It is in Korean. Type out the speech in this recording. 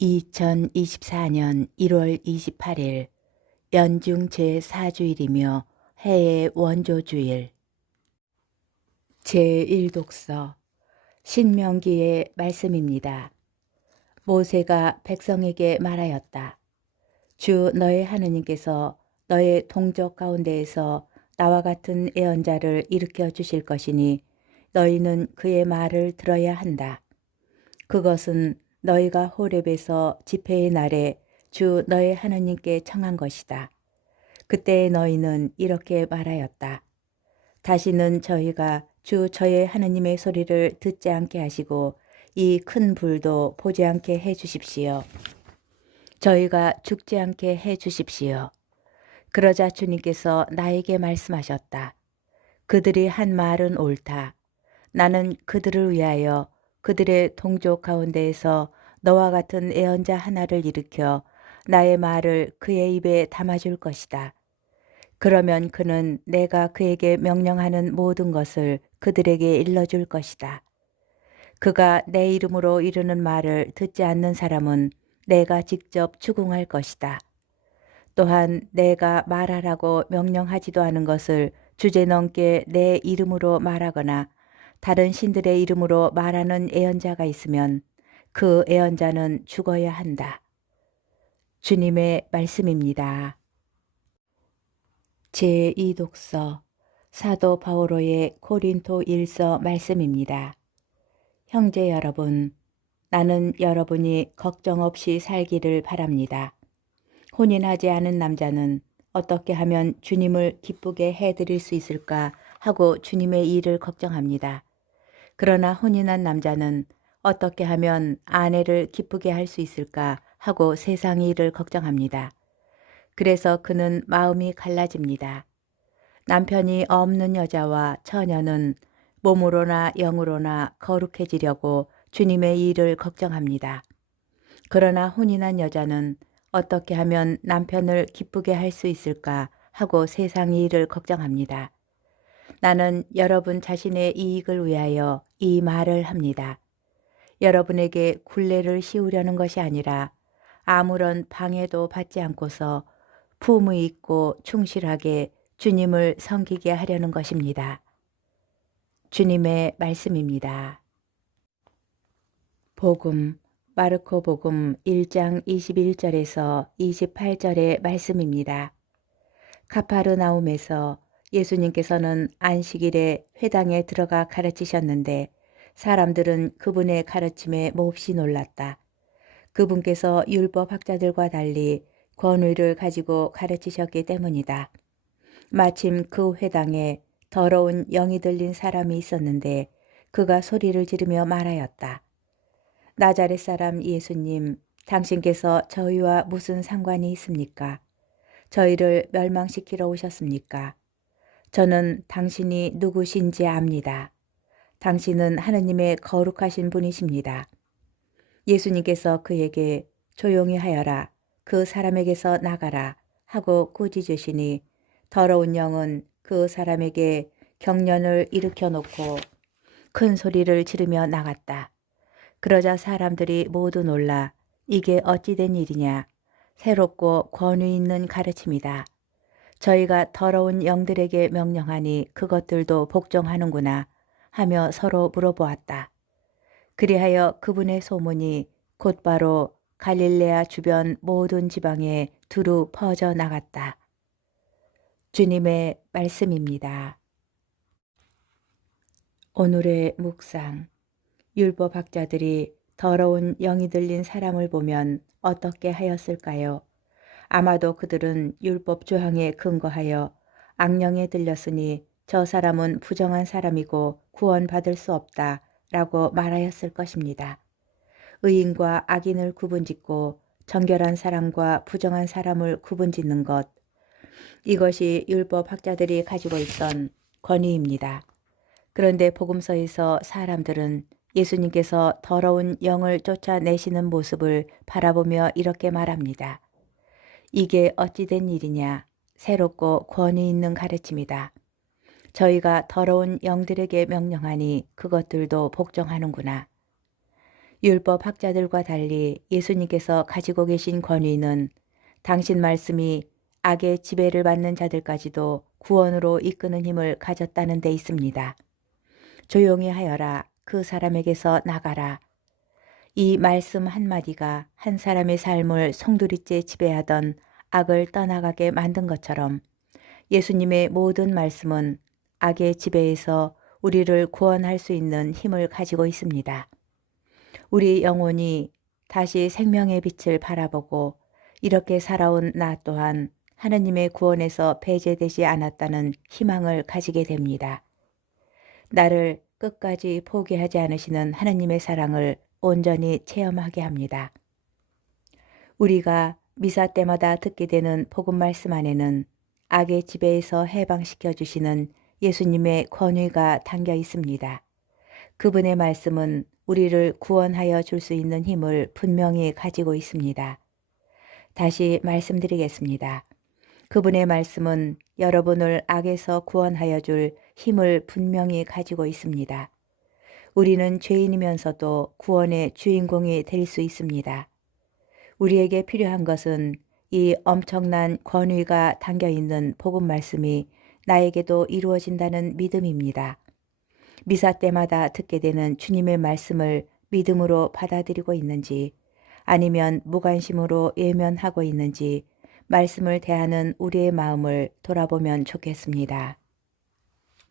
2024년 1월 28일 연중 제4주일이며 해의 원조주일 제1독서 신명기의 말씀입니다. 모세가 백성에게 말하였다. 주 너의 하느님께서 너의 동족 가운데에서 나와 같은 애언자를 일으켜 주실 것이니 너희는 그의 말을 들어야 한다. 그것은 너희가 호렙에서 집회의 날에 주 너의 하느님께 청한 것이다. 그때 너희는 이렇게 말하였다. 다시는 저희가 주 저의 하느님의 소리를 듣지 않게 하시고 이 큰 불도 보지 않게 해 주십시오. 저희가 죽지 않게 해 주십시오. 그러자 주님께서 나에게 말씀하셨다. 그들이 한 말은 옳다. 나는 그들을 위하여 그들의 동족 가운데에서 너와 같은 애언자 하나를 일으켜 나의 말을 그의 입에 담아줄 것이다. 그러면 그는 내가 그에게 명령하는 모든 것을 그들에게 일러줄 것이다. 그가 내 이름으로 이르는 말을 듣지 않는 사람은 내가 직접 추궁할 것이다. 또한 내가 말하라고 명령하지도 않은 것을 주제넘게 내 이름으로 말하거나 다른 신들의 이름으로 말하는 애언자가 있으면 그 애언자는 죽어야 한다. 주님의 말씀입니다. 제2독서 사도 바오로의 고린토 1서 말씀입니다. 형제 여러분, 나는 여러분이 걱정 없이 살기를 바랍니다. 혼인하지 않은 남자는 어떻게 하면 주님을 기쁘게 해드릴 수 있을까 하고 주님의 일을 걱정합니다. 그러나 혼인한 남자는 어떻게 하면 아내를 기쁘게 할 수 있을까 하고 세상 일을 걱정합니다. 그래서 그는 마음이 갈라집니다. 남편이 없는 여자와 처녀는 몸으로나 영으로나 거룩해지려고 주님의 일을 걱정합니다. 그러나 혼인한 여자는 어떻게 하면 남편을 기쁘게 할 수 있을까 하고 세상 일을 걱정합니다. 나는 여러분 자신의 이익을 위하여 이 말을 합니다. 여러분에게 굴레를 씌우려는 것이 아니라 아무런 방해도 받지 않고서 품위 있고 충실하게 주님을 섬기게 하려는 것입니다. 주님의 말씀입니다. 복음 마르코 복음 1장 21절에서 28절의 말씀입니다. 가파르나움에서 예수님께서는 안식일에 회당에 들어가 가르치셨는데 사람들은 그분의 가르침에 몹시 놀랐다. 그분께서 율법학자들과 달리 권위를 가지고 가르치셨기 때문이다. 마침 그 회당에 더러운 영이 들린 사람이 있었는데 그가 소리를 지르며 말하였다. 나자렛 사람 예수님, 당신께서 저희와 무슨 상관이 있습니까? 저희를 멸망시키러 오셨습니까? 저는 당신이 누구신지 압니다. 당신은 하느님의 거룩하신 분이십니다. 예수님께서 그에게 조용히 하여라, 그 사람에게서 나가라 하고 꾸짖으시니 더러운 영은 그 사람에게 경련을 일으켜 놓고 큰 소리를 지르며 나갔다. 그러자 사람들이 모두 놀라 이게 어찌된 일이냐, 새롭고 권위 있는 가르침이다. 저희가 더러운 영들에게 명령하니 그것들도 복종하는구나 하며 서로 물어보았다. 그리하여 그분의 소문이 곧바로 갈릴레아 주변 모든 지방에 두루 퍼져 나갔다. 주님의 말씀입니다. 오늘의 묵상. 율법학자들이 더러운 영이 들린 사람을 보면 어떻게 하였을까요? 아마도 그들은 율법 조항에 근거하여 악령에 들렸으니 저 사람은 부정한 사람이고 구원받을 수 없다 라고 말하였을 것입니다. 의인과 악인을 구분짓고 정결한 사람과 부정한 사람을 구분짓는 것, 이것이 율법학자들이 가지고 있던 권위입니다. 그런데 복음서에서 사람들은 예수님께서 더러운 영을 쫓아내시는 모습을 바라보며 이렇게 말합니다. 이게 어찌된 일이냐? 새롭고 권위 있는 가르침이다. 저희가 더러운 영들에게 명령하니 그것들도 복종하는구나. 율법 학자들과 달리 예수님께서 가지고 계신 권위는 당신 말씀이 악의 지배를 받는 자들까지도 구원으로 이끄는 힘을 가졌다는 데 있습니다. 조용히 하여라. 그 사람에게서 나가라. 이 말씀 한마디가 한 사람의 삶을 송두리째 지배하던 악을 떠나가게 만든 것처럼 예수님의 모든 말씀은 악의 지배에서 우리를 구원할 수 있는 힘을 가지고 있습니다. 우리 영혼이 다시 생명의 빛을 바라보고 이렇게 살아온 나 또한 하느님의 구원에서 배제되지 않았다는 희망을 가지게 됩니다. 나를 끝까지 포기하지 않으시는 하느님의 사랑을 온전히 체험하게 합니다. 우리가 미사 때마다 듣게 되는 복음 말씀 안에는 악의 지배에서 해방시켜 주시는 예수님의 권위가 담겨 있습니다. 그분의 말씀은 우리를 구원하여 줄 수 있는 힘을 분명히 가지고 있습니다. 다시 말씀드리겠습니다. 그분의 말씀은 여러분을 악에서 구원하여 줄 힘을 분명히 가지고 있습니다. 우리는 죄인이면서도 구원의 주인공이 될 수 있습니다. 우리에게 필요한 것은 이 엄청난 권위가 담겨 있는 복음 말씀이 나에게도 이루어진다는 믿음입니다. 미사 때마다 듣게 되는 주님의 말씀을 믿음으로 받아들이고 있는지 아니면 무관심으로 외면하고 있는지 말씀을 대하는 우리의 마음을 돌아보면 좋겠습니다.